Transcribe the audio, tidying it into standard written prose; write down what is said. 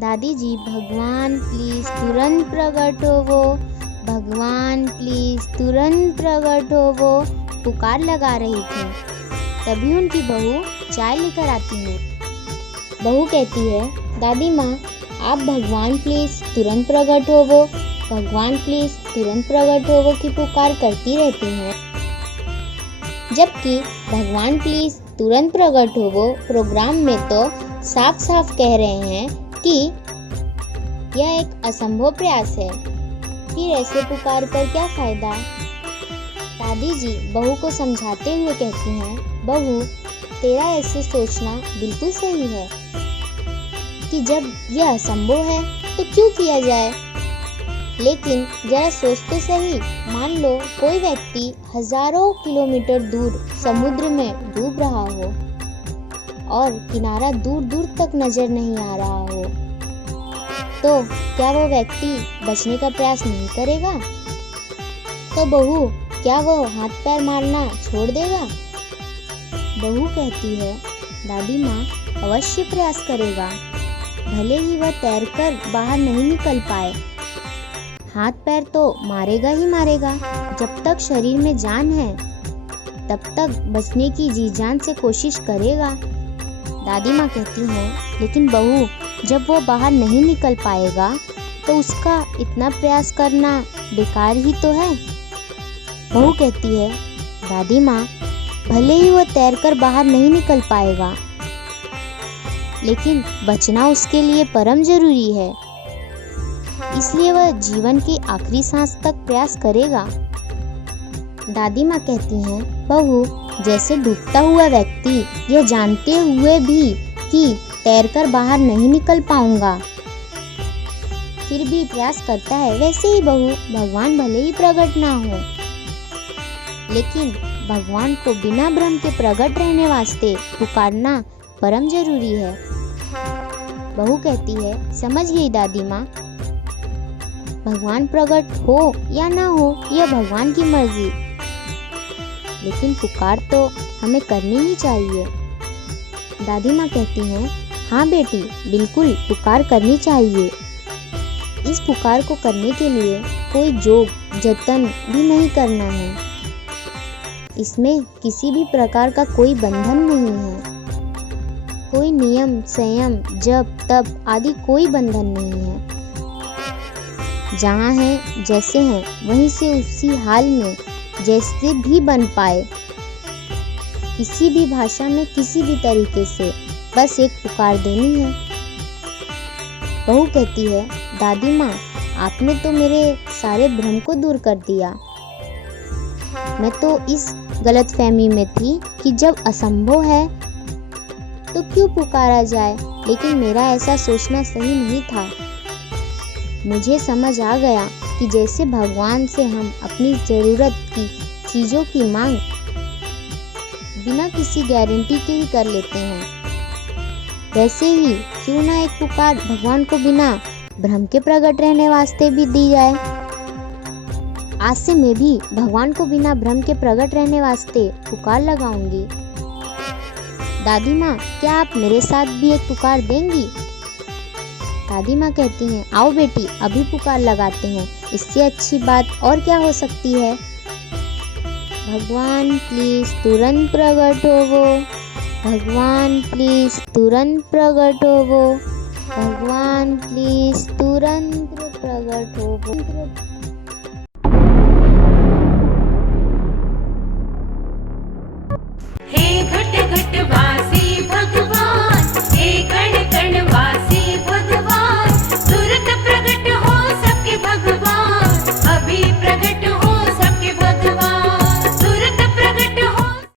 दादी जी, भगवान प्लीज तुरंत प्रकट होवो, भगवान प्लीज तुरंत प्रकट होवो पुकार लगा रही थी। तभी उनकी बहू चाय लेकर आती है। बहू कहती है, दादी माँ, आप भगवान प्लीज तुरंत प्रकट होवो, भगवान प्लीज तुरंत प्रकट होवो की पुकार करती रहती हैं, जबकि भगवान प्लीज तुरंत प्रकट होवो प्रोग्राम में तो साफ साफ कह रहे हैं कि यह एक असंभव प्रयास है, फिर ऐसे पुकार कर क्या फायदा। दादी जी बहू को समझाते हुए कहती हैं, बहू, तेरा ऐसे सोचना बिल्कुल सही है कि जब यह असंभव है तो क्यों किया जाए। लेकिन जरा सोच तो सही, मान लो कोई व्यक्ति हजारों किलोमीटर दूर समुद्र में डूब रहा हो और किनारा दूर दूर तक नजर नहीं आ रहा हो, तो क्या वो व्यक्ति बचने का प्रयास नहीं करेगा? तो बहू, क्या वो हाथ पैर मारना छोड़ देगा? बहू कहती है, दादी माँ, अवश्य प्रयास करेगा, भले ही वह तैरकर बाहर नहीं निकल पाए, हाथ पैर तो मारेगा ही मारेगा। जब तक शरीर में जान है तब तक बचने की जी जान से कोशिश करेगा। दादी माँ कहती हैं, लेकिन बहू, जब वो बाहर नहीं निकल पाएगा तो उसका इतना प्रयास करना बेकार ही तो है। बहू कहती है, दादी माँ, भले ही वो तैरकर बाहर नहीं निकल पाएगा, लेकिन बचना उसके लिए परम जरूरी है, इसलिए वह जीवन की आखिरी सांस तक प्रयास करेगा। दादी माँ कहती हैं, बहू, जैसे डूबता हुआ व्यक्ति यह जानते हुए भी कि तैरकर बाहर नहीं निकल पाऊंगा फिर भी प्रयास करता है, वैसे ही बहू, भगवान भले ही प्रकट ना हो, लेकिन भगवान को बिना भ्रम के प्रकट रहने वास्ते पुकारना परम जरूरी है। बहू कहती है, समझ गई दादी माँ, भगवान प्रकट हो या ना हो यह भगवान की मर्जी, लेकिन पुकार तो हमें करनी ही चाहिए। दादी माँ कहती हैं, हाँ बेटी, बिल्कुल पुकार करनी चाहिए। इस पुकार को करने के लिए कोई जोग जतन भी नहीं करना है, इसमें किसी भी प्रकार का कोई बंधन नहीं है, कोई नियम संयम जप तप आदि कोई बंधन नहीं है। जहाँ है जैसे हैं वहीं से उसी हाल में जैसे भी बन पाए, किसी भी भाषा में किसी भी तरीके से बस एक पुकार देनी है। बहू कहती है, दादी माँ, आपने तो मेरे सारे भ्रम को दूर कर दिया। मैं तो इस गलतफहमी में थी कि जब असंभव है तो क्यों पुकारा जाए, लेकिन मेरा ऐसा सोचना सही नहीं था। मुझे समझ आ गया कि जैसे भगवान से हम अपनी ज़रूरत की चीज़ों की मांग बिना किसी गारंटी के ही कर लेते हैं, वैसे ही क्यों ना एक पुकार भगवान को बिना भ्रम के प्रकट रहने वास्ते भी दी जाए। आज से मैं भी भगवान को बिना भ्रम के प्रकट रहने वास्ते पुकार लगाऊंगी। दादी माँ, क्या आप मेरे साथ भी एक पुकार देंगी? दादी माँ कहती हैं, आओ बेटी, अभी पुकार लगाते हैं, इससे अच्छी बात और क्या हो सकती है। भगवान प्लीज तुरंत प्रकट होवो, भगवान प्लीज तुरंत प्रकट होवो, भगवान प्लीज तुरंत प्रकट होवो। हे घट घट बार